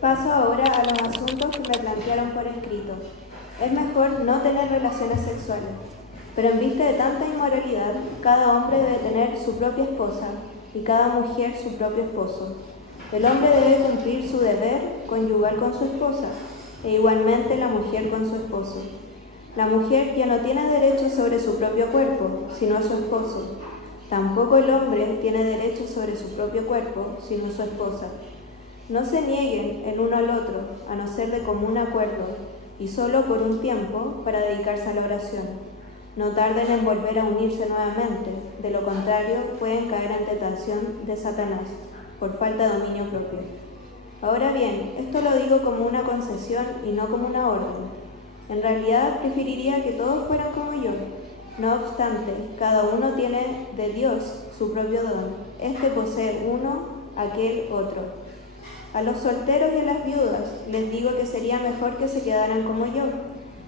Paso ahora a los asuntos que me plantearon por escrito. Es mejor no tener relaciones sexuales, pero en vista de tanta inmoralidad, cada hombre debe tener su propia esposa y cada mujer su propio esposo. El hombre debe cumplir su deber conyugal con su esposa, e igualmente la mujer con su esposo. La mujer ya no tiene derecho sobre su propio cuerpo, sino su esposo. Tampoco el hombre tiene derecho sobre su propio cuerpo, sino su esposa. No se nieguen el uno al otro, a no ser de común acuerdo, y solo por un tiempo para dedicarse a la oración. No tarden en volver a unirse nuevamente, de lo contrario pueden caer en tentación de Satanás, por falta de dominio propio. Ahora bien, esto lo digo como una concesión y no como una orden. En realidad preferiría que todos fueran como yo. No obstante, cada uno tiene de Dios su propio don. Este posee uno, aquel otro. A los solteros y a las viudas les digo que sería mejor que se quedaran como yo,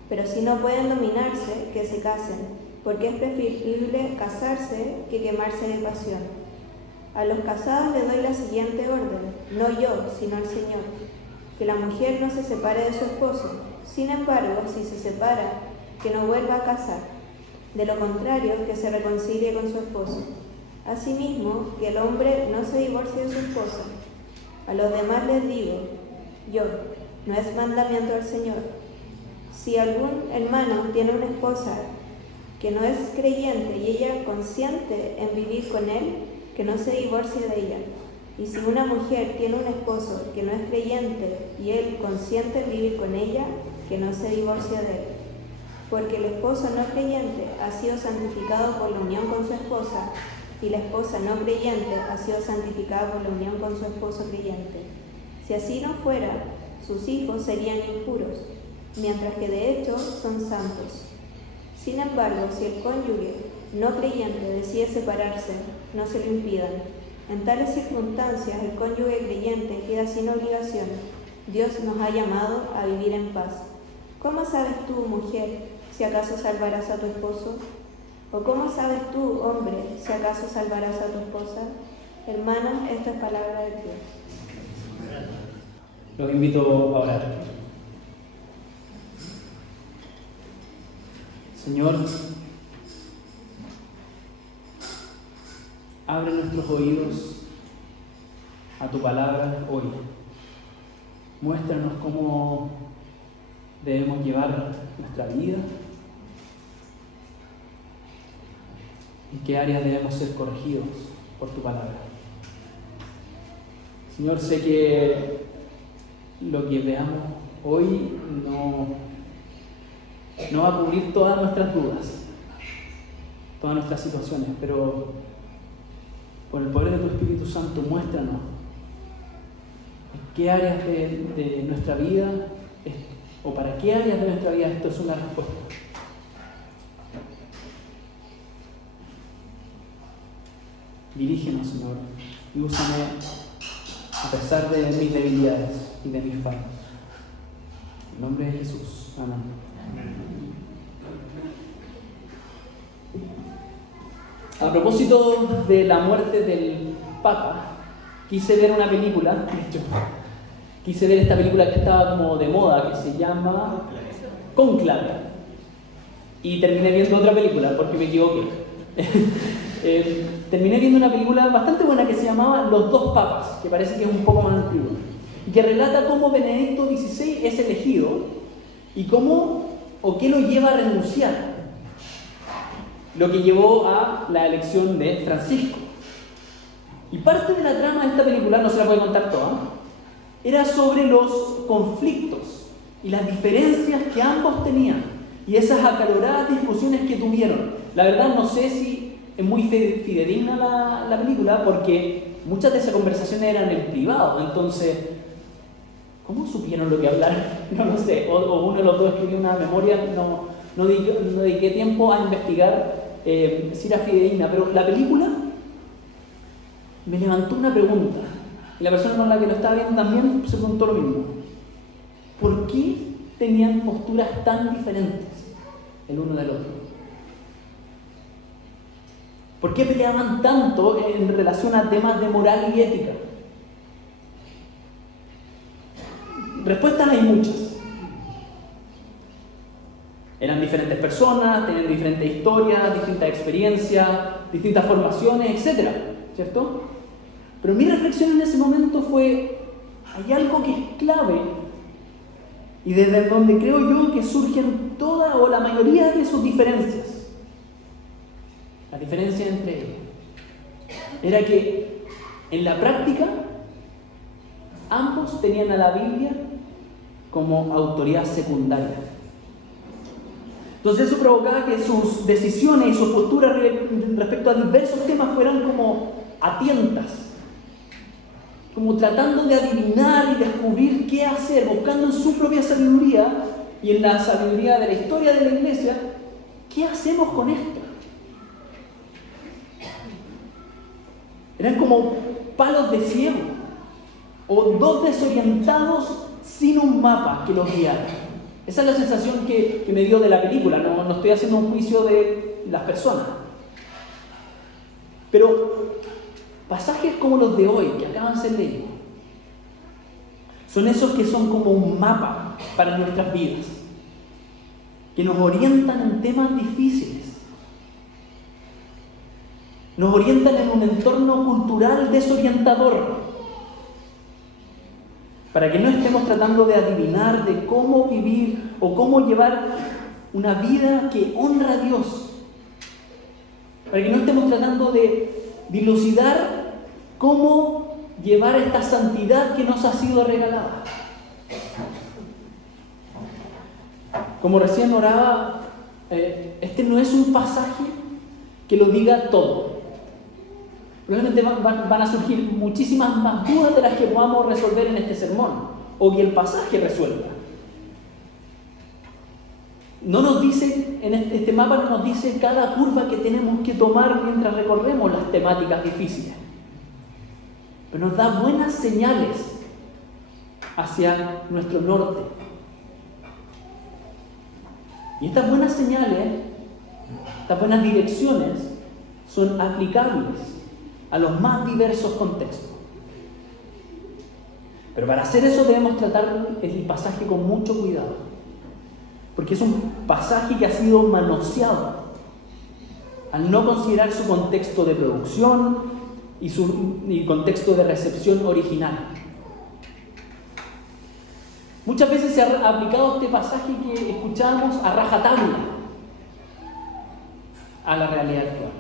pero si no pueden dominarse, que se casen, porque es preferible casarse que quemarse de pasión. A los casados les doy la siguiente orden, no yo, sino el Señor, que la mujer no se separe de su esposo. Sin embargo, si se separa, que no vuelva a casar. De lo contrario, que se reconcilie con su esposo. Asimismo, que el hombre no se divorcie de su esposa. A los demás les digo, yo, no es mandamiento del Señor. Si algún hermano tiene una esposa que no es creyente y ella consiente en vivir con él, que no se divorcie de ella. Y si una mujer tiene un esposo que no es creyente y él consiente en vivir con ella, que no se divorcie de él. Porque el esposo no creyente ha sido santificado por la unión con su esposa, y la esposa no creyente ha sido santificada por la unión con su esposo creyente. Si así no fuera, sus hijos serían impuros, mientras que de hecho son santos. Sin embargo, si el cónyuge no creyente decide separarse, no se lo impidan. En tales circunstancias, el cónyuge creyente queda sin obligación. Dios nos ha llamado a vivir en paz. ¿Cómo sabes tú, mujer, si acaso salvarás a tu esposo? ¿O cómo sabes tú, hombre, si acaso salvarás a tu esposa? Hermanos, esta es palabra de Dios. Los invito a orar. Señor, abre nuestros oídos a tu palabra hoy. Muéstranos cómo debemos llevar nuestra vida. ¿En qué áreas debemos ser corregidos por tu palabra? Señor, sé que lo que veamos hoy no va a cubrir todas nuestras dudas, todas nuestras situaciones, pero por el poder de tu Espíritu Santo, muéstranos en qué áreas de nuestra vida, o para qué áreas de nuestra vida esto es una respuesta. Dirígenos, Señor, y úsame a pesar de mis debilidades y de mis fallos. En nombre de Jesús. Amén. A propósito de la muerte del Papa, quise ver una película, de hecho, quise ver esta película que estaba como de moda, que se llama Cónclave. Y terminé viendo otra película porque me equivoqué. Terminé viendo una película bastante buena que se llamaba Los dos papas, que parece que es un poco más antigua, y que relata cómo Benedicto XVI es elegido y cómo o qué lo lleva a renunciar, lo que llevó a la elección de Francisco. Y parte de la trama de esta película, no se la voy a contar toda, era sobre los conflictos y las diferencias que ambos tenían y esas acaloradas discusiones que tuvieron. La verdad no sé si es muy fidedigna la película, porque muchas de esas conversaciones eran en privado. Entonces, ¿cómo supieron lo que hablaron? No lo sé. O uno de los dos escribió una memoria, no dediqué tiempo a investigar si era fidedigna. Pero la película me levantó una pregunta, y la persona con la que lo estaba viendo también se preguntó lo mismo. ¿Por qué tenían posturas tan diferentes el uno del otro? ¿Por qué peleaban tanto en relación a temas de moral y ética? respuestas hay muchas. Eran diferentes personas, tenían diferentes historias, distintas experiencias, distintas formaciones, etc. ¿Cierto? Pero mi reflexión en ese momento fue, hay algo que es clave y desde donde creo yo que surgen toda o la mayoría de sus diferencias. La diferencia entre ellos era que en la práctica ambos tenían a la Biblia como autoridad secundaria. Entonces eso provocaba que sus decisiones y sus posturas respecto a diversos temas fueran como a tientas, como tratando de adivinar y descubrir qué hacer, buscando en su propia sabiduría y en la sabiduría de la historia de la iglesia, ¿qué hacemos con esto? Eran como palos de ciego o dos desorientados sin un mapa que los guiara. Esa es la sensación que me dio de la película. No estoy haciendo un juicio de las personas. Pero pasajes como los de hoy, que acaban de ser leídos, son esos que son como un mapa para nuestras vidas, que nos orientan en temas difíciles, nos orientan en un entorno cultural desorientador, para que no estemos tratando de adivinar de cómo vivir o cómo llevar una vida que honra a Dios, para que no estemos tratando de dilucidar cómo llevar esta santidad que nos ha sido regalada. Como recién oraba, este no es un pasaje que lo diga todo. Probablemente van a surgir muchísimas más dudas de las que podamos resolver en este sermón, o que el pasaje resuelva. No nos dice, en este mapa no nos dice cada curva que tenemos que tomar mientras recorremos las temáticas difíciles, pero nos da buenas señales hacia nuestro norte. Y estas buenas señales, estas buenas direcciones, son aplicables a los más diversos contextos. Pero para hacer eso debemos tratar el pasaje con mucho cuidado, porque es un pasaje que ha sido manoseado al no considerar su contexto de producción y su contexto de recepción original. Muchas veces se ha aplicado este pasaje que escuchábamos a rajatabla a la realidad actual.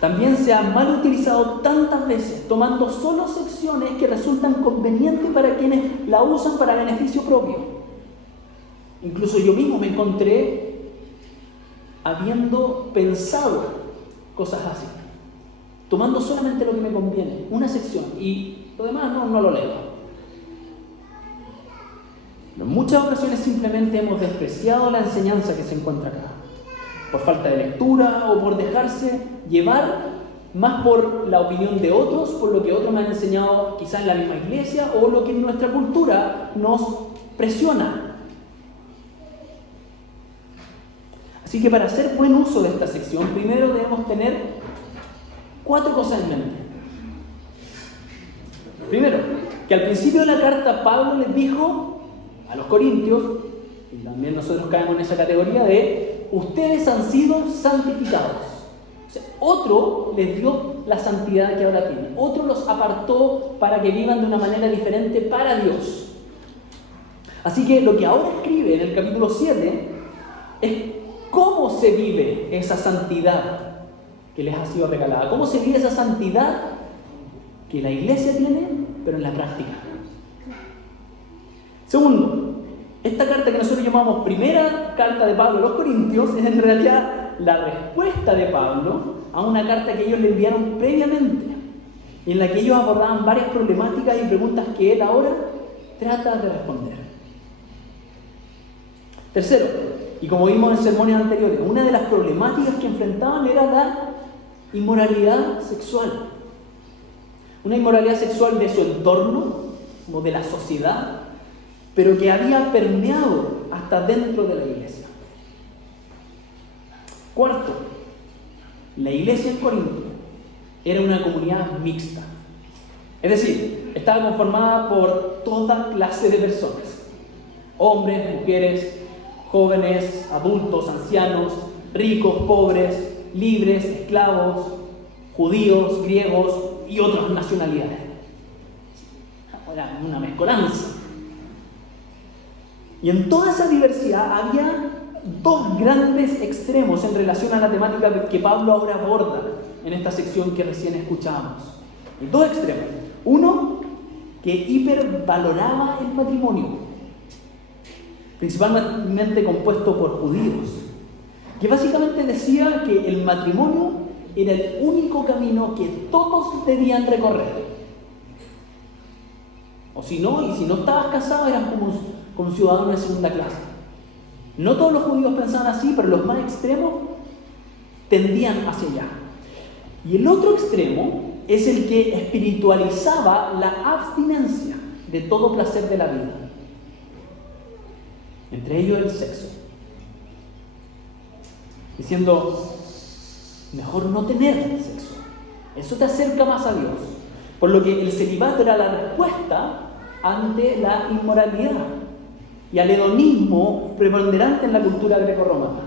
También se ha mal utilizado tantas veces, tomando solo secciones que resultan convenientes para quienes la usan para beneficio propio. Incluso yo mismo me encontré habiendo pensado cosas así, tomando solamente lo que me conviene, una sección, y lo demás no lo leo. En muchas ocasiones simplemente hemos despreciado la enseñanza que se encuentra acá, por falta de lectura o por dejarse llevar más por la opinión de otros, por lo que otros me han enseñado quizás en la misma iglesia o lo que en nuestra cultura nos presiona. Así que para hacer buen uso de esta sección, primero debemos tener 4 cosas en mente. Primero, que al principio de la carta Pablo les dijo a los corintios, y también nosotros caemos en esa categoría de ustedes han sido santificados. O sea, otro les dio la santidad que ahora tienen, otro los apartó para que vivan de una manera diferente para Dios. Así que lo que ahora escribe en el capítulo 7 es cómo se vive esa santidad que les ha sido regalada, cómo se vive esa santidad que la iglesia tiene, pero en la práctica. Segundo, esta carta que nosotros llamamos primera carta de Pablo a los Corintios es en realidad la respuesta de Pablo a una carta que ellos le enviaron previamente, y en la que ellos abordaban varias problemáticas y preguntas que él ahora trata de responder. Tercero, y como vimos en sermones anteriores, una de las problemáticas que enfrentaban era la inmoralidad sexual. Una inmoralidad sexual de su entorno, como de la sociedad, pero que había permeado hasta dentro de la iglesia. Cuarto, la iglesia en Corinto era una comunidad mixta. Es decir, estaba conformada por toda clase de personas. Hombres, mujeres, jóvenes, adultos, ancianos, ricos, pobres, libres, esclavos, judíos, griegos y otras nacionalidades. Era una mezcolanza. Y en toda esa diversidad había dos grandes extremos en relación a la temática que Pablo ahora aborda en esta sección que recién escuchábamos. Dos extremos. Uno, que hipervaloraba el matrimonio, principalmente compuesto por judíos, que básicamente decía que el matrimonio era el único camino que todos debían recorrer. O si no, y si no estabas casado, eras como un ciudadano de segunda clase. No todos los judíos pensaban así, pero los más extremos tendían hacia allá. Y el otro extremo es el que espiritualizaba la abstinencia de todo placer de la vida, entre ellos el sexo, diciendo, mejor no tener sexo, eso te acerca más a Dios, por lo que el celibato era la respuesta ante la inmoralidad y al hedonismo preponderante en la cultura grecorromana.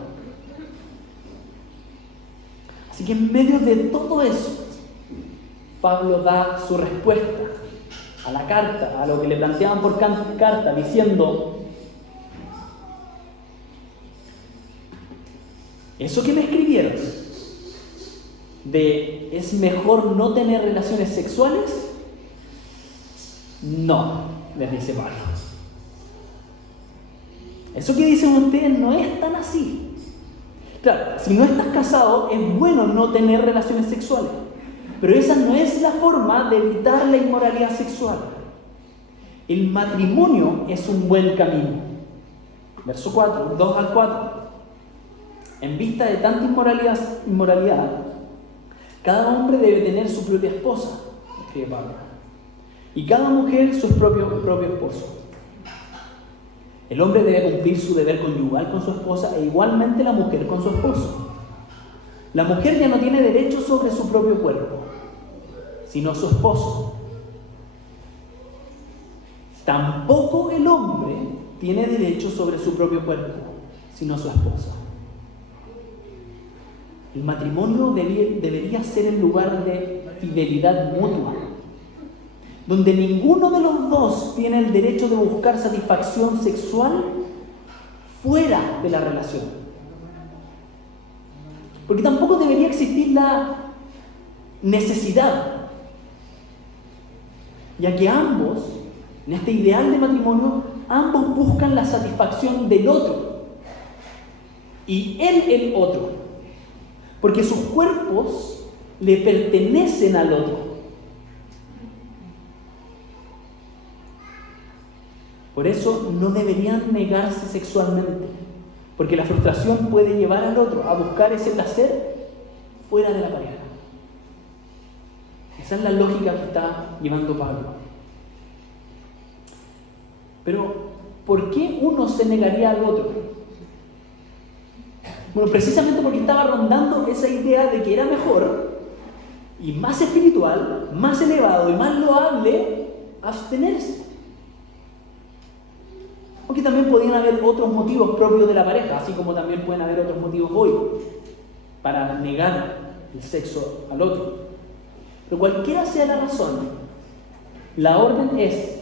Así que en medio de todo eso, Pablo da su respuesta a la carta, a lo que le planteaban por carta, diciendo, eso que me escribieron, de es mejor no tener relaciones sexuales, no, les dice Pablo. Eso que dicen ustedes no es tan así. Claro, si no estás casado, es bueno no tener relaciones sexuales. Pero esa no es la forma de evitar la inmoralidad sexual. El matrimonio es un buen camino. Verso 4, 2 al 4. En vista de tanta inmoralidad, cada hombre debe tener su propia esposa, escribe Pablo. Y cada mujer su propio esposo. El hombre debe cumplir su deber conyugal con su esposa e igualmente la mujer con su esposo. La mujer ya no tiene derecho sobre su propio cuerpo, sino su esposo. Tampoco el hombre tiene derecho sobre su propio cuerpo, sino su esposa. El matrimonio debería ser el lugar de fidelidad mutua, donde ninguno de los dos tiene el derecho de buscar satisfacción sexual fuera de la relación. Porque tampoco debería existir la necesidad, ya que ambos, en este ideal de matrimonio, ambos buscan la satisfacción del otro y él el otro, porque sus cuerpos le pertenecen al otro. Por eso no deberían negarse sexualmente, porque la frustración puede llevar al otro a buscar ese placer fuera de la pareja. Esa es la lógica que está llevando Pablo. Pero, ¿por qué uno se negaría al otro? Bueno, precisamente porque estaba rondando esa idea de que era mejor y más espiritual, más elevado y más loable abstenerse. Porque también podían haber otros motivos propios de la pareja, así como también pueden haber otros motivos hoy para negar el sexo al otro. Pero cualquiera sea la razón, la orden es,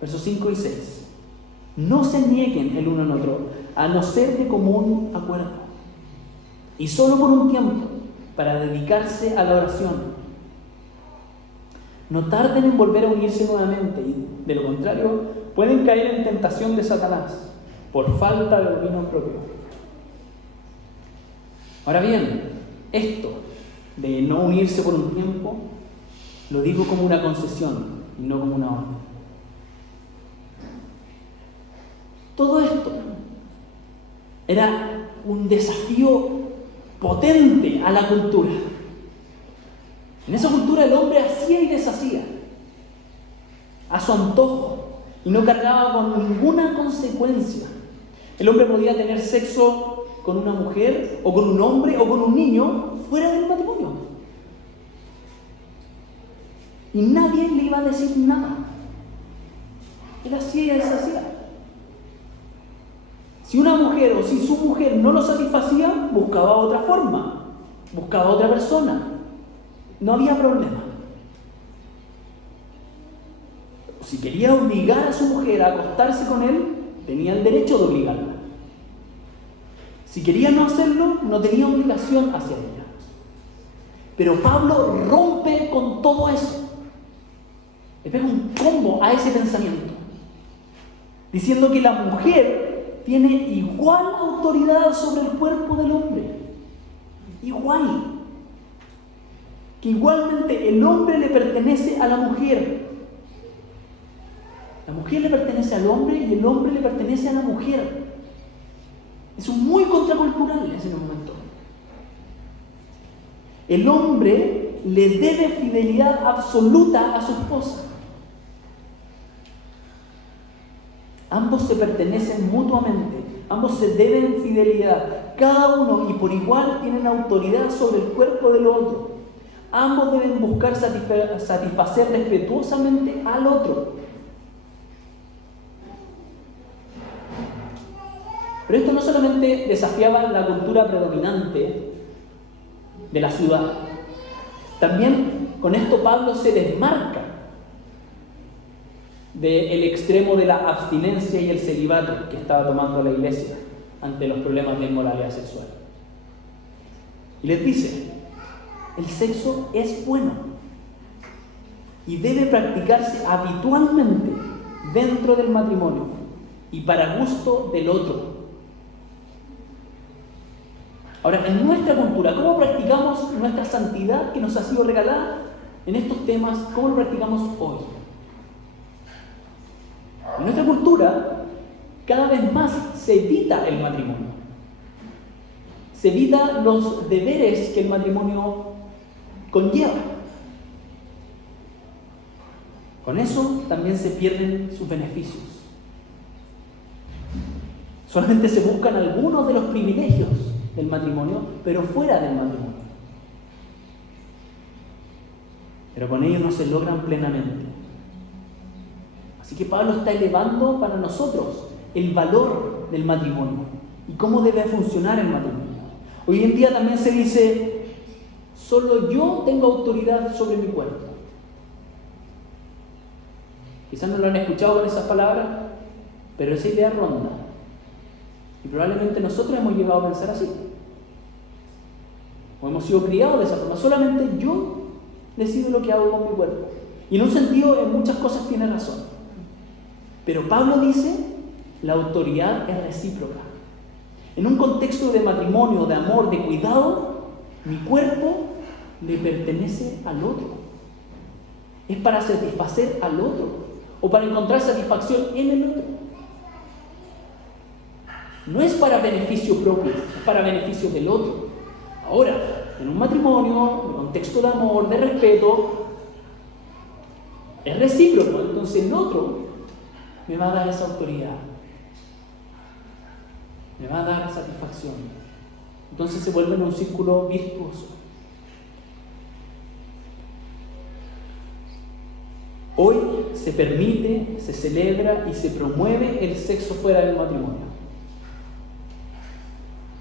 versos 5 y 6, no se nieguen el uno al otro, a no ser de común acuerdo, y solo por un tiempo, para dedicarse a la oración. No tarden en volver a unirse nuevamente, y de lo contrario, pueden caer en tentación de Satanás, por falta de dominio propio. Ahora bien, esto de no unirse por un tiempo, lo digo como una concesión y no como una orden. Todo esto era un desafío potente a la cultura. En esa cultura el hombre hacía y deshacía a su antojo y no cargaba con ninguna consecuencia. El hombre podía tener sexo con una mujer o con un hombre o con un niño fuera del matrimonio. y nadie le iba a decir nada. Él hacía y deshacía. Si una mujer o si su mujer no lo satisfacía, buscaba otra forma, buscaba otra persona. No había problema. Si quería obligar a su mujer a acostarse con él, tenía el derecho de obligarla. Si quería no hacerlo, no tenía obligación hacia ella. Pero Pablo rompe con todo eso. Le pega un combo a ese pensamiento, diciendo que la mujer tiene igual autoridad sobre el cuerpo del hombre. Igual. Que igualmente el hombre le pertenece a la mujer. La mujer le pertenece al hombre y el hombre le pertenece a la mujer. Es muy contracultural en ese momento. El hombre le debe fidelidad absoluta a su esposa. Ambos se pertenecen mutuamente, ambos se deben fidelidad. Cada uno y por igual tienen autoridad sobre el cuerpo del otro. Ambos deben buscar satisfacer respetuosamente al otro. Pero esto no solamente desafiaba la cultura predominante de la ciudad. También con esto Pablo se desmarca del extremo de la abstinencia y el celibato que estaba tomando la iglesia ante los problemas de inmoralidad sexual. Y les dice, el sexo es bueno y debe practicarse habitualmente dentro del matrimonio y para gusto del otro. Ahora, en nuestra cultura, ¿cómo practicamos nuestra santidad que nos ha sido regalada en estos temas? ¿Cómo lo practicamos hoy? En nuestra cultura, cada vez más se evita el matrimonio. Se evita los deberes que el matrimonio conlleva. Con eso también se pierden sus beneficios. Solamente se buscan algunos de los privilegios del matrimonio, pero fuera del matrimonio. Pero con ellos no se logran plenamente. Así que Pablo está elevando para nosotros el valor del matrimonio y cómo debe funcionar el matrimonio. Hoy en día también se dice, solo yo tengo autoridad sobre mi cuerpo. Quizás no lo han escuchado con esas palabras, pero esa idea ronda. Y probablemente nosotros hemos llegado a pensar así. O hemos sido criados de esa forma. Solamente yo decido lo que hago con mi cuerpo. Y en un sentido, en muchas cosas tiene razón. Pero Pablo dice, la autoridad es recíproca. En un contexto de matrimonio, de amor, de cuidado, mi cuerpo le pertenece al otro. Es para satisfacer al otro. O para encontrar satisfacción en el otro. No es para beneficio propio, es para beneficio del otro. Ahora, en un matrimonio, en un contexto de amor, de respeto, es recíproco. Entonces el otro me va a dar esa autoridad. Me va a dar satisfacción. Entonces se vuelve en un círculo virtuoso. Hoy se permite, se celebra y se promueve el sexo fuera del matrimonio.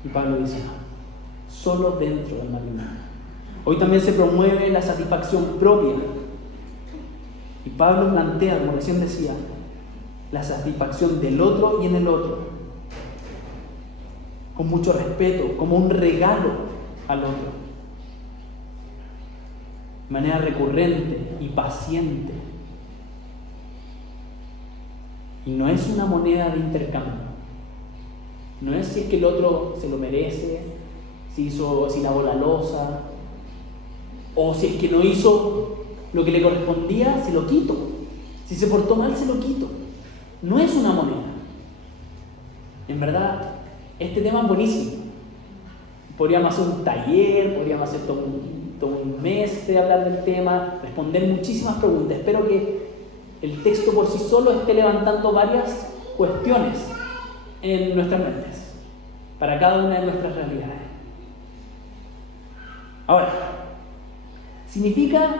Y Pablo dice, solo dentro del matrimonio. Hoy también se promueve la satisfacción propia. Y Pablo plantea, como recién decía, la satisfacción del otro y en el otro. Con mucho respeto, como un regalo al otro. De manera recurrente y paciente. Y no es una moneda de intercambio. No es si es que el otro se lo merece, si lavó la loza, o si es que no hizo lo que le correspondía, se lo quito. Si se portó mal, se lo quito. No es una moneda. En verdad, este tema es buenísimo. Podríamos hacer un taller, podríamos hacer todo un mes de hablar del tema, responder muchísimas preguntas. Espero que el texto por sí solo esté levantando varias cuestiones en nuestras mentes, para cada una de nuestras realidades. Ahora, ¿significa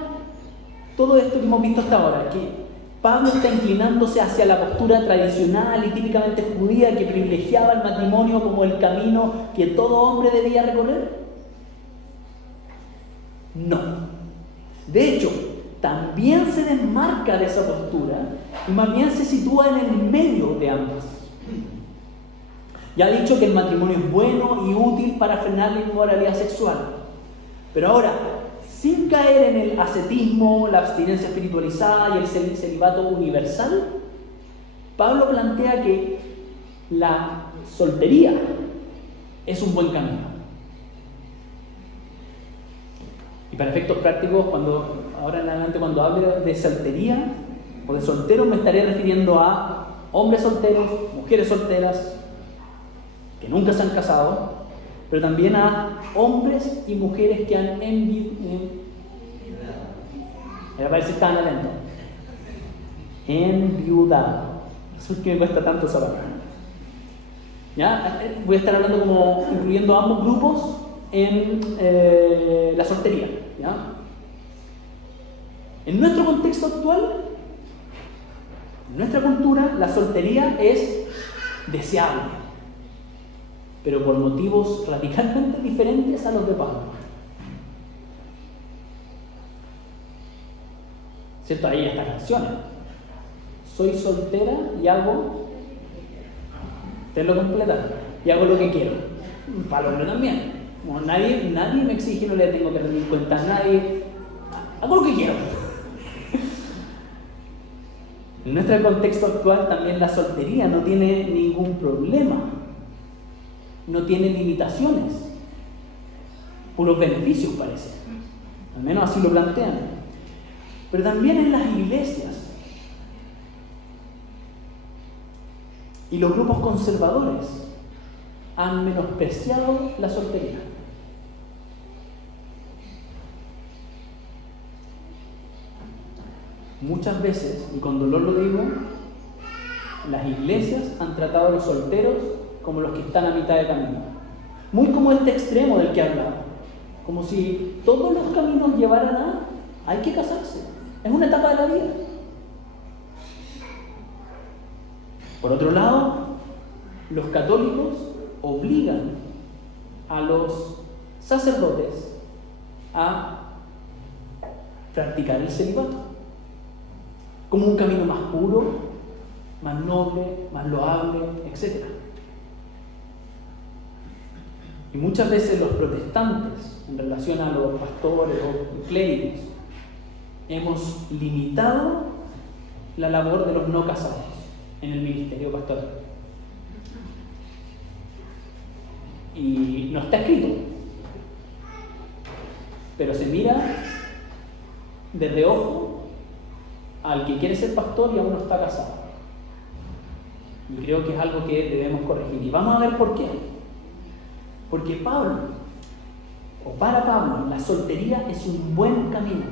todo esto que hemos visto hasta ahora, que Pablo está inclinándose hacia la postura tradicional y típicamente judía que privilegiaba el matrimonio como el camino que todo hombre debía recorrer? No. De hecho, también se desmarca de esa postura y más bien se sitúa en el medio de ambas. Ya ha dicho que el matrimonio es bueno y útil para frenar la inmoralidad sexual. Pero ahora, sin caer en el ascetismo, la abstinencia espiritualizada y el celibato universal, Pablo plantea que la soltería es un buen camino. Y para efectos prácticos, ahora en adelante cuando hable de soltería o de solteros, me estaré refiriendo a hombres solteros, mujeres solteras que nunca se han casado, pero también a hombres y mujeres que han enviudado. A ver si estaban atentos. Enviudado. Eso es que me cuesta tanto esa palabra. ¿Ya? Voy a estar hablando como incluyendo ambos grupos en la soltería. ¿Ya? En nuestro contexto actual, en nuestra cultura, la soltería es deseable, pero por motivos radicalmente diferentes a los de Pablo. ¿Cierto? Ahí estas canciones. Soy soltera y hago, te lo completan, y hago lo que quiero. Para el hombre también. Como nadie me exige, no le tengo que rendir cuenta a nadie. Hago lo que quiero. En nuestro contexto actual también la soltería no tiene ningún problema. No tiene limitaciones. Puros beneficios parece. Al menos así lo plantean. Pero también en las iglesias y los grupos conservadores han menospreciado la soltería. Muchas veces, y con dolor lo digo, las iglesias han tratado a los solteros como los que están a mitad de camino. Muy como este extremo del que hablaba. Como si todos los caminos llevaran a hay que casarse. Es una etapa de la vida. Por otro lado, los católicos obligan a los sacerdotes a practicar el celibato como un camino más puro, más noble, más loable, etc. Y muchas veces los protestantes, en relación a los pastores o clérigos, hemos limitado la labor de los no casados en el ministerio pastoral. Y no está escrito, pero se mira de reojo al que quiere ser pastor y aún no está casado. Y creo que es algo que debemos corregir. Y vamos a ver por qué. Porque para Pablo, la soltería es un buen camino.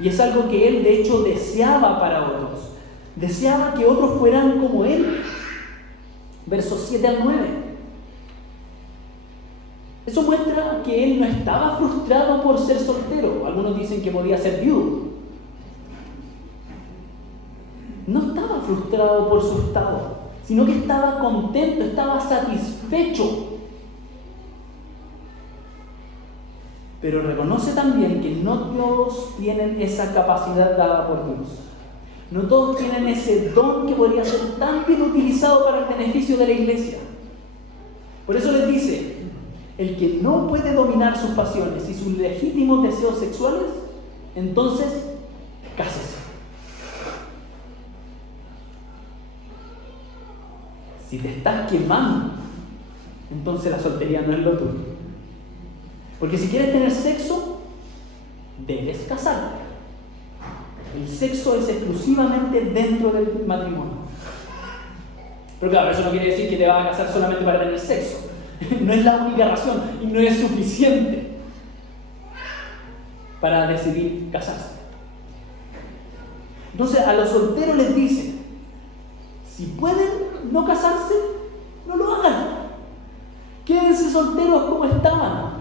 Y es algo que él de hecho deseaba para otros. Deseaba que otros fueran como él. Versos 7 al 9. Eso muestra que él no estaba frustrado por ser soltero. Algunos dicen que podía ser viudo. No estaba frustrado por su estado, sino que estaba contento, estaba satisfecho. Pero reconoce también que no todos tienen esa capacidad dada por Dios. No todos tienen ese don que podría ser tan bien utilizado para el beneficio de la iglesia. Por eso les dice, el que no puede dominar sus pasiones y sus legítimos deseos sexuales, entonces cásese. Si te estás quemando, entonces la soltería no es lo tuyo. Porque si quieres tener sexo, debes casarte. El sexo es exclusivamente dentro del matrimonio. Pero claro, eso no quiere decir que te vas a casar solamente para tener sexo. No es la única razón y no es suficiente para decidir casarse. Entonces a los solteros les dicen, si pueden no casarse, no lo hagan. Quédense solteros como estaban.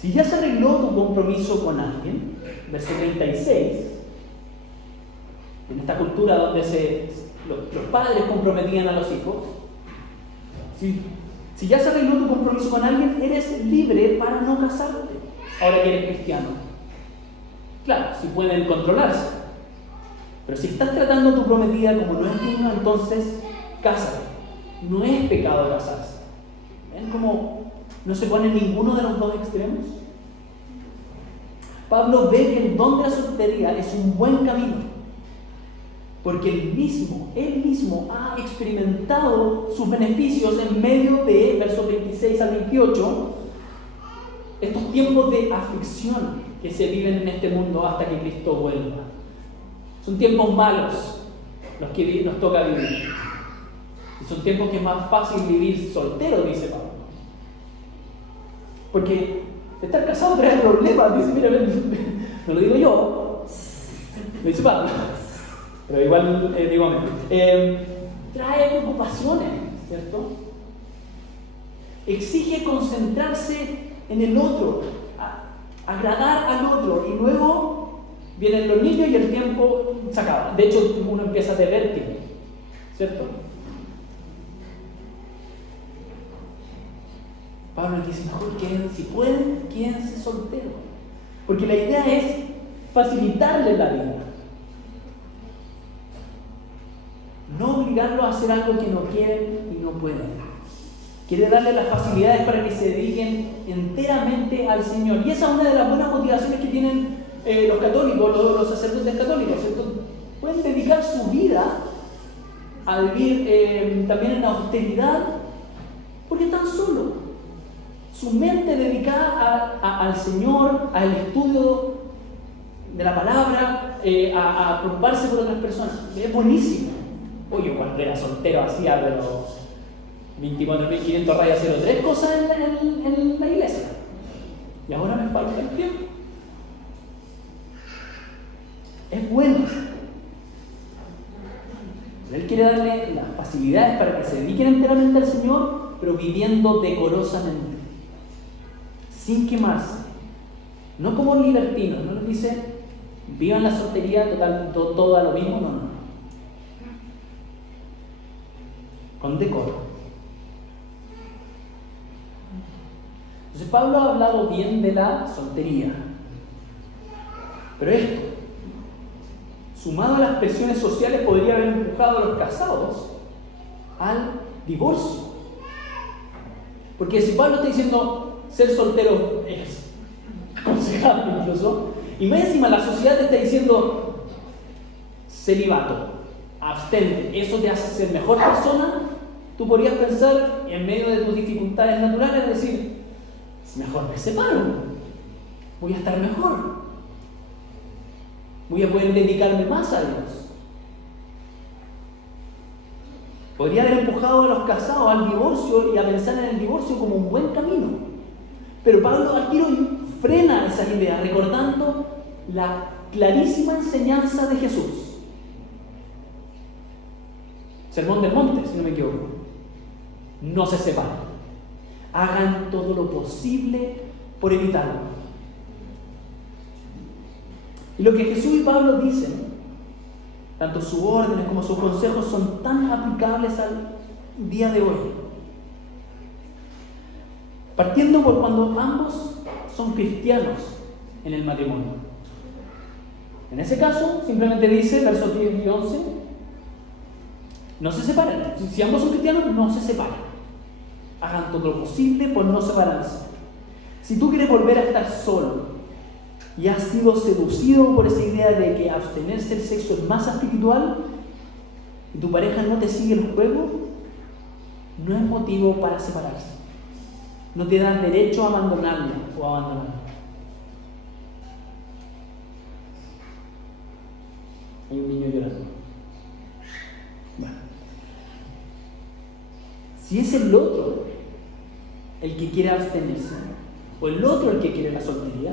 Si ya se arregló tu compromiso con alguien, verso 36, en esta cultura donde los padres comprometían a los hijos, si ya se arregló tu compromiso con alguien, eres libre para no casarte, ahora que eres cristiano. Claro, si pueden controlarse. Pero si estás tratando a tu prometida como no es digna, entonces cásate. No es pecado casarse. ¿Ven cómo no se pone en ninguno de los dos extremos? Pablo ve que el don de la soltería es un buen camino, porque él mismo ha experimentado sus beneficios en medio de, versos 26 al 28, estos tiempos de aflicción que se viven en este mundo hasta que Cristo vuelva. Son tiempos malos los que nos toca vivir. Y son tiempos que es más fácil vivir soltero, dice Pablo. Porque estar casado trae problemas, dice, mira, no lo digo yo, lo dice Pablo, pero igual digo amén. Trae preocupaciones, ¿cierto? Exige concentrarse en el otro, agradar al otro, y luego vienen los niños y el tiempo se acaba. De hecho, uno empieza a deber tiempo, ¿cierto? Pablo dice, mejor si pueden, quédense solteros. Porque la idea es facilitarle la vida. No obligarlo a hacer algo que no quieren y no pueden. Quiere darle las facilidades para que se dediquen enteramente al Señor. Y esa es una de las buenas motivaciones que tienen los católicos, los sacerdotes católicos, ¿cierto? Pueden dedicar su vida a vivir también en austeridad porque están solos. Su mente dedicada al Señor, al estudio de la palabra, a preocuparse por otras personas. Es buenísimo. Oye, cuando era soltero hacía, pero 24.500 rayas 03 cosas en la iglesia. Y ahora me falta el tiempo. Es bueno. Él quiere darle las facilidades para que se dediquen enteramente al Señor, pero viviendo decorosamente, sin quemarse. No como libertinos, no les dice vivan la soltería, total, todo a lo mismo, no. Con decoro. Entonces Pablo ha hablado bien de la soltería, pero esto, sumado a las presiones sociales, podría haber empujado a los casados al divorcio. Porque si Pablo está diciendo ser soltero es aconsejable incluso, y más encima la sociedad te está diciendo celibato, abstente, eso te hace ser mejor persona, tú podrías pensar en medio de tus dificultades naturales, decir, mejor me separo, voy a estar mejor, voy a poder dedicarme más a Dios. Podría haber empujado a los casados al divorcio y a pensar en el divorcio como un buen camino. Pero Pablo al tiro frena esas ideas, recordando la clarísima enseñanza de Jesús. Sermón del Monte, si no me equivoco. No se separen. Hagan todo lo posible por evitarlo. Y lo que Jesús y Pablo dicen, tanto sus órdenes como sus consejos, son tan aplicables al día de hoy. Partiendo por cuando ambos son cristianos en el matrimonio. En ese caso, simplemente dice, versos 10 y 11, no se separen. Si ambos son cristianos, no se separen. Hagan todo lo posible por no separarse. Si tú quieres volver a estar solo y has sido seducido por esa idea de que abstenerse del sexo es más espiritual y tu pareja no te sigue el juego, no es motivo para separarse. No te dan derecho a abandonarlo o a abandonarlo. Hay un niño llorando. Bueno. Si es el otro el que quiere abstenerse, o el otro el que quiere la soltería,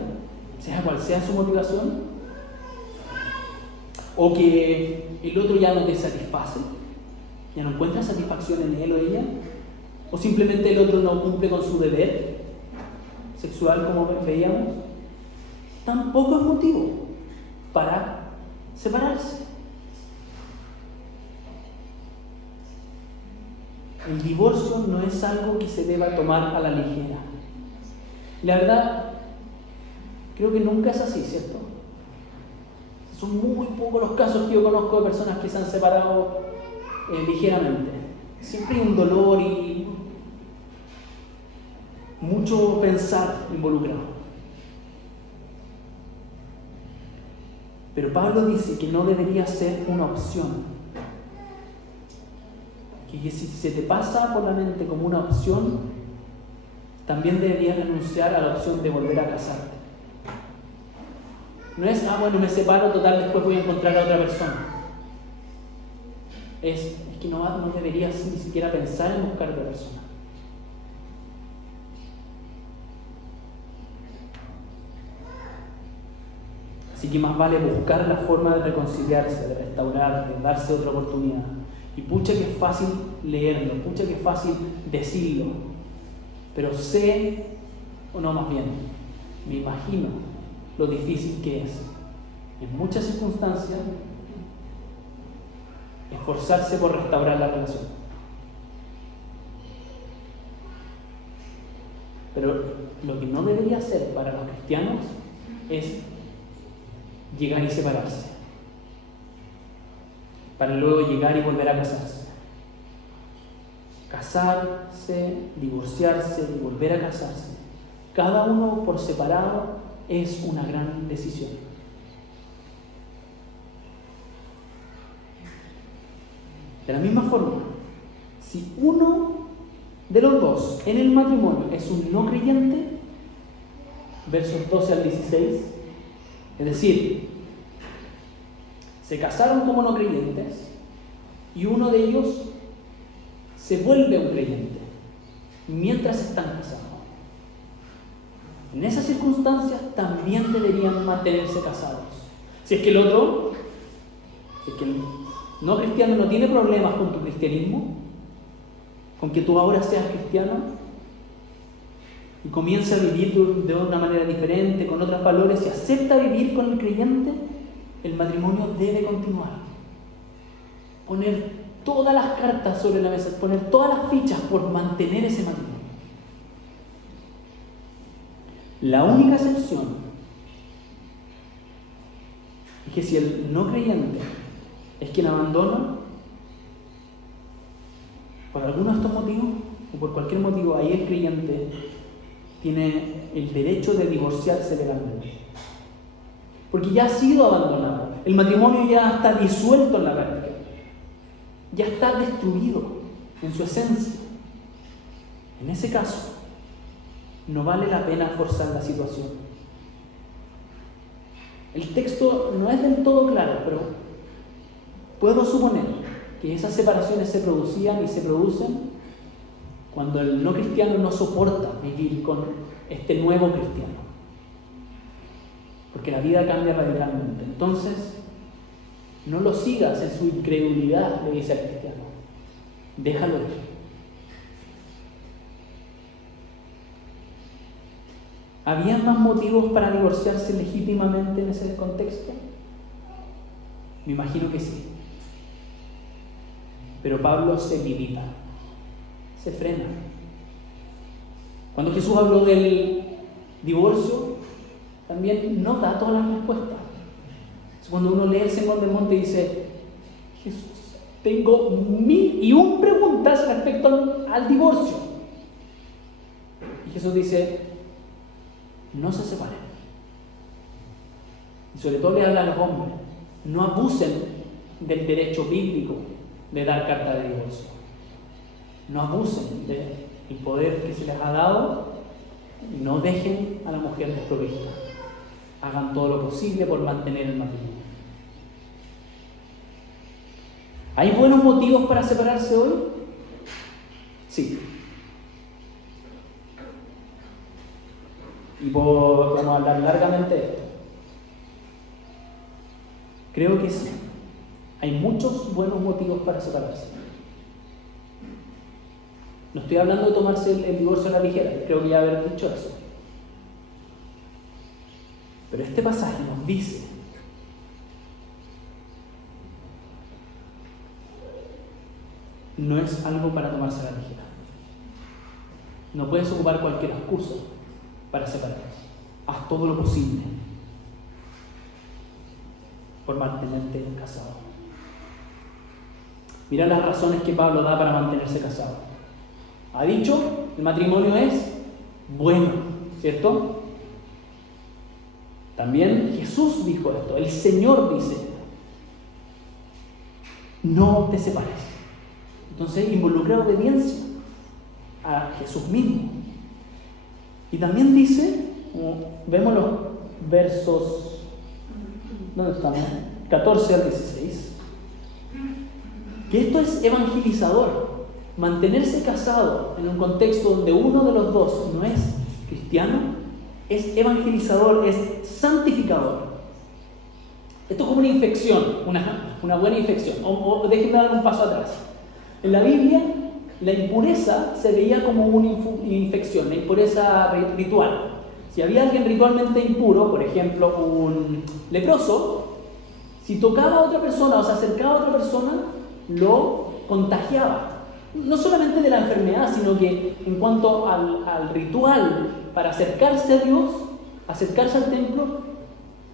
sea cual sea su motivación, o que el otro ya no te satisface, ya no encuentra satisfacción en él o ella, o simplemente el otro no cumple con su deber sexual, como veíamos, tampoco es motivo para separarse. El divorcio no es algo que se deba tomar a la ligera. La verdad, creo que nunca es así, ¿cierto? Son muy pocos los casos que yo conozco de personas que se han separado ligeramente. Siempre hay un dolor y mucho pensar involucrado. Pero Pablo dice que no debería ser una opción. Que si se te pasa por la mente como una opción, también deberías renunciar a la opción de volver a casarte. No es, bueno, me separo, total, después voy a encontrar a otra persona. Es que no deberías ni siquiera pensar en buscar a otra persona. Así que más vale buscar la forma de reconciliarse, de restaurar, de darse otra oportunidad. Y pucha que es fácil leerlo, pucha que es fácil decirlo. Pero sé, o no más bien, me imagino lo difícil que es, en muchas circunstancias, esforzarse por restaurar la relación. Pero lo que no debería ser para los cristianos es llegar y separarse, para luego llegar y volver a casarse. Casarse, divorciarse y volver a casarse, cada uno por separado, es una gran decisión. De la misma forma, si uno de los dos en el matrimonio es un no creyente, versos 12 al 16, es decir, se casaron como no creyentes y uno de ellos se vuelve un creyente mientras están casados. En esas circunstancias también deberían mantenerse casados. Si es que el otro, si es que el no cristiano no tiene problemas con tu cristianismo, con que tú ahora seas cristiano y comienza a vivir de una manera diferente, con otros valores, y acepta vivir con el creyente, el matrimonio debe continuar. Poner todas las cartas sobre la mesa, poner todas las fichas por mantener ese matrimonio. La única excepción es que si el no creyente es quien abandona, por alguno de estos motivos o por cualquier motivo, ahí el creyente tiene el derecho de divorciarse legalmente. Porque ya ha sido abandonado. El matrimonio ya está disuelto en la práctica. Ya está destruido en su esencia. En ese caso, no vale la pena forzar la situación. El texto no es del todo claro, pero puedo suponer que esas separaciones se producían y se producen cuando el no cristiano no soporta vivir con este nuevo cristiano. Porque la vida cambia radicalmente. Entonces, no lo sigas en su incredulidad, le dice al cristiano. Déjalo ir. ¿Había más motivos para divorciarse legítimamente en ese contexto? Me imagino que sí. Pero Pablo se limita, se frena. Cuando Jesús habló del divorcio, también no da todas las respuestas. Cuando uno lee el Sermón del Monte, dice: Jesús, tengo 1001 preguntas respecto al divorcio. Y Jesús dice: no se separen. Y sobre todo le habla a los hombres: no abusen del derecho bíblico de dar carta de divorcio. No abusen del poder que se les ha dado y no dejen a la mujer desprovista. Hagan todo lo posible por mantener el matrimonio. ¿Hay buenos motivos para separarse hoy? Sí. Y vamos a hablar largamente de esto. Creo que sí. Hay muchos buenos motivos para separarse. No estoy hablando de tomarse el divorcio a la ligera, creo que ya haber dicho eso. Pero este pasaje nos dice no es algo para tomarse a la ligera. No puedes ocupar cualquier excusa para separarlos. Haz todo lo posible por mantenerte casado. Mira las razones que Pablo da para mantenerse casado. Ha dicho, el matrimonio es bueno, ¿cierto? También Jesús dijo esto, el Señor dice, no te separes. Entonces involucra obediencia a Jesús mismo. Y también dice, vemos los versos, ¿dónde estamos? 14 al 16, que esto es evangelizador. Mantenerse casado en un contexto donde uno de los dos no es cristiano es evangelizador, es santificador. Esto es como una infección, una buena infección. O déjenme dar un paso atrás. En la Biblia, la impureza se veía como una infección, la impureza ritual. Si había alguien ritualmente impuro, por ejemplo, un leproso, si tocaba a otra persona o se acercaba a otra persona, lo contagiaba. No solamente de la enfermedad, sino que en cuanto al ritual para acercarse a Dios, acercarse al templo,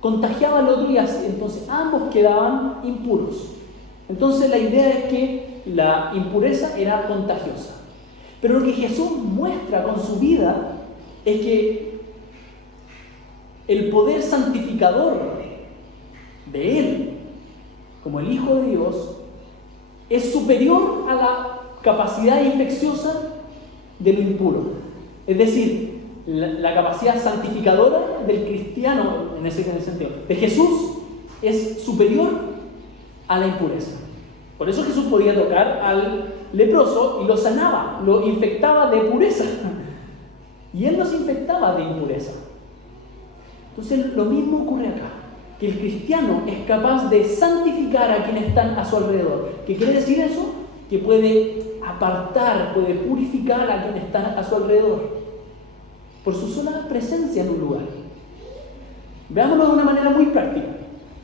contagiaba al otro y así, entonces ambos quedaban impuros. Entonces la idea es que la impureza era contagiosa. Pero lo que Jesús muestra con su vida es que el poder santificador de Él, como el Hijo de Dios, es superior a la capacidad infecciosa de lo impuro. Es decir, la capacidad santificadora del cristiano, en ese sentido, de Jesús, es superior a la impureza. Por eso Jesús podía tocar al leproso y lo sanaba, lo infectaba de pureza. Y Él nos infectaba de impureza. Entonces lo mismo ocurre acá, que el cristiano es capaz de santificar a quienes están a su alrededor. ¿Qué quiere decir eso? Que puede apartar, puede purificar a quienes están a su alrededor por su sola presencia en un lugar. Veámoslo de una manera muy práctica.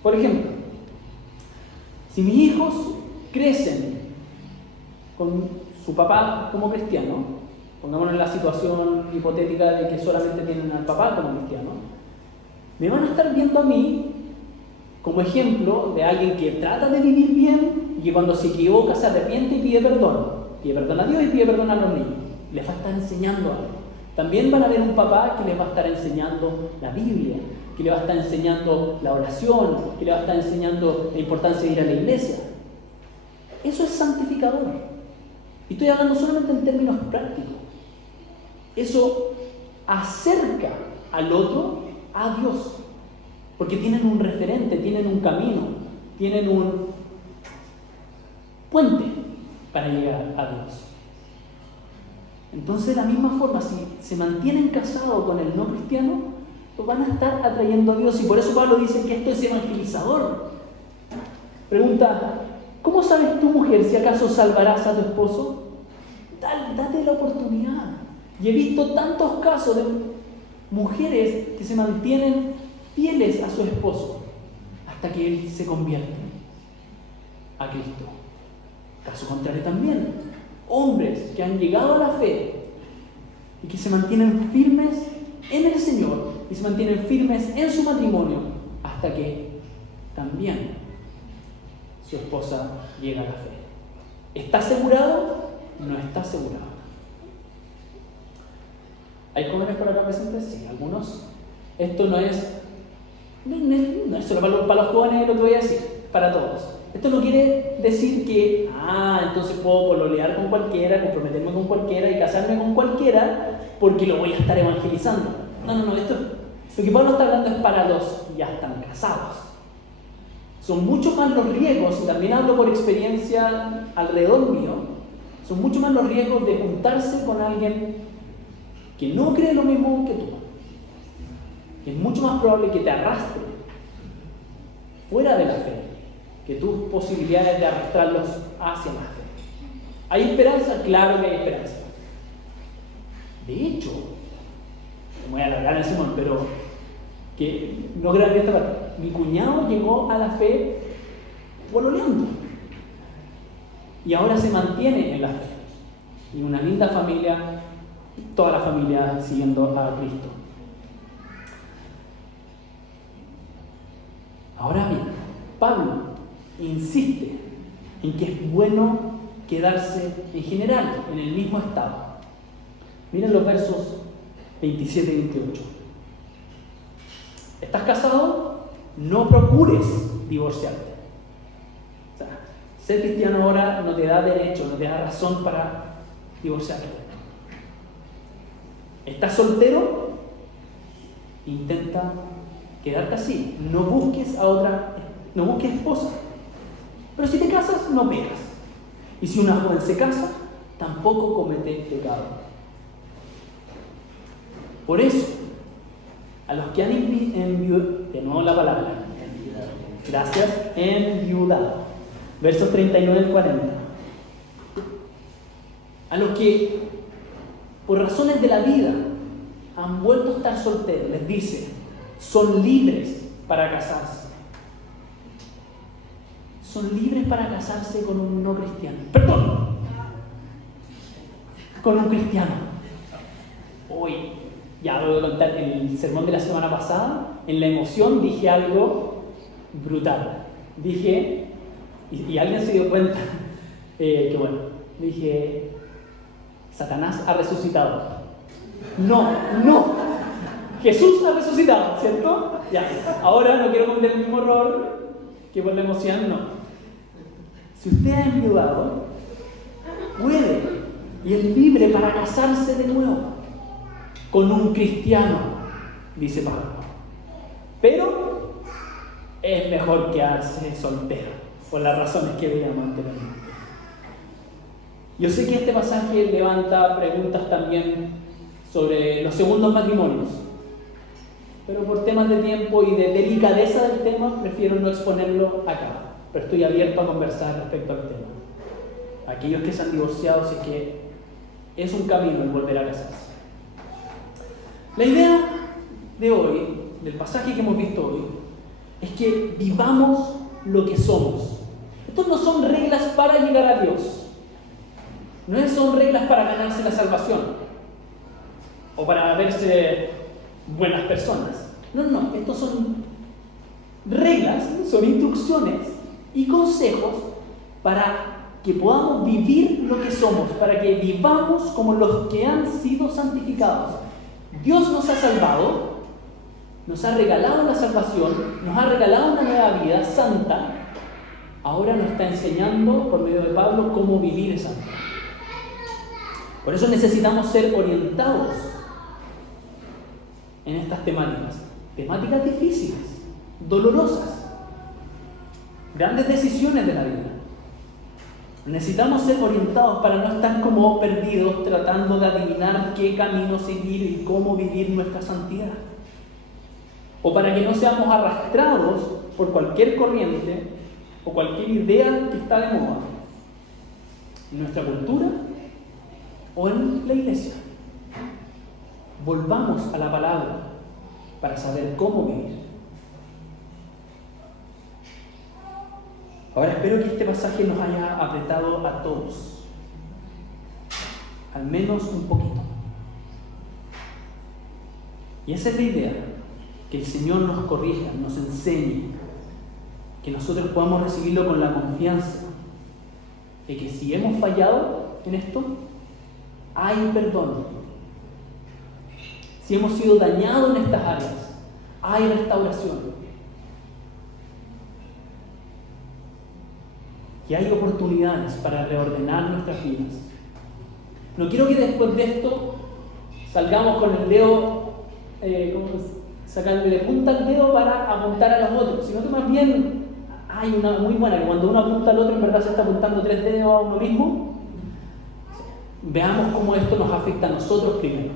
Por ejemplo, si mis hijos crecen con su papá como cristiano, pongámonos en la situación hipotética de que solamente tienen al papá como cristiano, me van a estar viendo a mí como ejemplo de alguien que trata de vivir bien y que cuando se equivoca se arrepiente y pide perdón a Dios y pide perdón a los niños. Les va a estar enseñando algo. También van a ver un papá que les va a estar enseñando la Biblia, que le va a estar enseñando la oración, que le va a estar enseñando la importancia de ir a la iglesia. Eso es santificador. Y estoy hablando solamente en términos prácticos. Eso acerca al otro a Dios, porque tienen un referente, tienen un camino, tienen un puente para llegar a Dios. Entonces, de la misma forma, si se mantienen casados con el no cristiano, pues van a estar atrayendo a Dios. Y por eso Pablo dice que esto es evangelizador. Pregunta, ¿cómo sabes tú, mujer, si acaso salvarás a tu esposo? Date la oportunidad. Y he visto tantos casos de mujeres que se mantienen fieles a su esposo hasta que él se convierte a Cristo. Caso contrario también, hombres que han llegado a la fe y que se mantienen firmes en el Señor y se mantienen firmes en su matrimonio hasta que también su esposa llega a la fe. ¿Está asegurado? No está asegurado. ¿Hay jóvenes por acá presentes? Sí, algunos. Esto no es solo para los jóvenes lo que voy a decir, para todos. Esto no quiere decir que, entonces puedo pololear con cualquiera, comprometerme con cualquiera y casarme con cualquiera porque lo voy a estar evangelizando. No, esto, lo que Pablo está hablando es para los que ya están casados. Son mucho más los riesgos, y también hablo por experiencia alrededor mío, son mucho más los riesgos de juntarse con alguien que no cree lo mismo que tú. Que es mucho más probable que te arrastre fuera de la fe que tus posibilidades de arrastrarlos hacia la fe. ¿Hay esperanza? Claro que hay esperanza. De hecho, me voy a alargar el sermón, pero que no crean esta parte. Mi cuñado llegó a la fe pololeando y ahora se mantiene en la fe. Y una linda familia, toda la familia siguiendo a Cristo. Ahora bien, Pablo insiste en que es bueno quedarse en general en el mismo estado. Miren los versos 27 y 28. ¿Estás casado? No procures divorciarte. O sea, ser cristiano ahora no te da derecho, no te da razón para divorciarte. ¿Estás soltero? Intenta quedarte así. No busques esposa. Pero si te casas, no pecas. Y si una joven se casa, tampoco comete pecado. Por eso, a los que han enviudado, de nuevo la palabra, gracias, enviudado, versos 39 al 40. A los que, por razones de la vida, han vuelto a estar solteros, les dice, son libres para casarse. Son libres para casarse con un no cristiano. ¡Perdón! Con un cristiano. Hoy, ya voy a contar, en el sermón de la semana pasada, en la emoción dije algo brutal. Dije, y alguien se dio cuenta, que bueno, dije, Satanás ha resucitado. No, Jesús ha resucitado, ¿cierto? Ya, ahora no quiero cometer el mismo error que por la emoción, no. Si usted ha enviudado, puede y es libre para casarse de nuevo con un cristiano, dice Pablo. Pero es mejor quedarse soltero, por las razones que veíamos anteriormente. Yo sé que este pasaje levanta preguntas también sobre los segundos matrimonios, pero por temas de tiempo y de delicadeza del tema, prefiero no exponerlo acá. Pero estoy abierto a conversar respecto al tema. Aquellos que se han divorciado, sí que es un camino el volver a casarse. La idea de hoy, del pasaje que hemos visto hoy, es que vivamos lo que somos. Estos no son reglas para llegar a Dios. No son reglas para ganarse la salvación o para verse buenas personas. No, estos son reglas, son instrucciones y consejos para que podamos vivir lo que somos, para que vivamos como los que han sido santificados. Dios nos ha salvado, nos ha regalado la salvación, nos ha regalado una nueva vida santa. Ahora nos está enseñando por medio de Pablo cómo vivir esa vida. Por eso necesitamos ser orientados en estas temáticas difíciles, dolorosas, grandes decisiones de la vida. Necesitamos ser orientados para no estar como perdidos tratando de adivinar qué camino seguir y cómo vivir nuestra santidad. O para que no seamos arrastrados por cualquier corriente o cualquier idea que está de moda en nuestra cultura o en la iglesia. Volvamos a la palabra para saber cómo vivir. Ahora espero que este pasaje nos haya apretado a todos, al menos un poquito. Y esa es la idea, que el Señor nos corrija, nos enseñe, que nosotros podamos recibirlo con la confianza de que si hemos fallado en esto, hay perdón. Si hemos sido dañados en estas áreas, hay restauración. Y hay oportunidades para reordenar nuestras vidas. No quiero que después de esto salgamos con el dedo, sacándole punta al dedo para apuntar a los otros, sino que más bien hay una muy buena, que cuando uno apunta al otro en verdad se está apuntando 3 dedos a uno mismo. Veamos cómo esto nos afecta a nosotros primero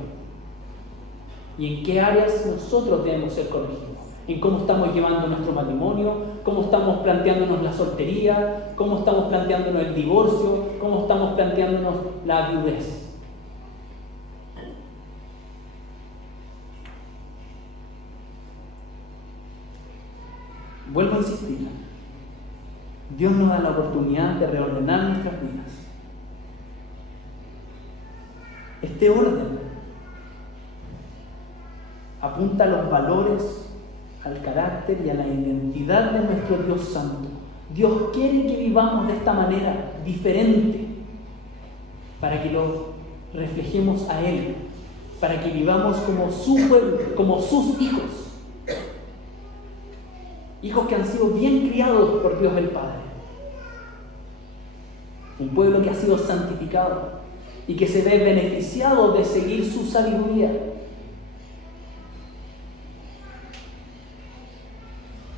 y en qué áreas nosotros debemos ser corregidos. En cómo estamos llevando nuestro matrimonio, cómo estamos planteándonos la soltería, cómo estamos planteándonos el divorcio, cómo estamos planteándonos la viudez. Vuelvo a insistir. Dios nos da la oportunidad de reordenar nuestras vidas. Este orden apunta a los valores, al carácter y a la identidad de nuestro Dios Santo. Dios quiere que vivamos de esta manera diferente para que lo reflejemos a Él, para que vivamos como su pueblo, como sus hijos. Hijos que han sido bien criados por Dios el Padre. Un pueblo que ha sido santificado y que se ve beneficiado de seguir su sabiduría.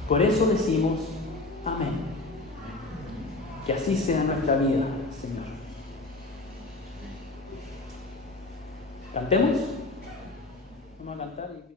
Por eso decimos amén. Que así sea nuestra vida, Señor. Cantemos. Vamos a cantar.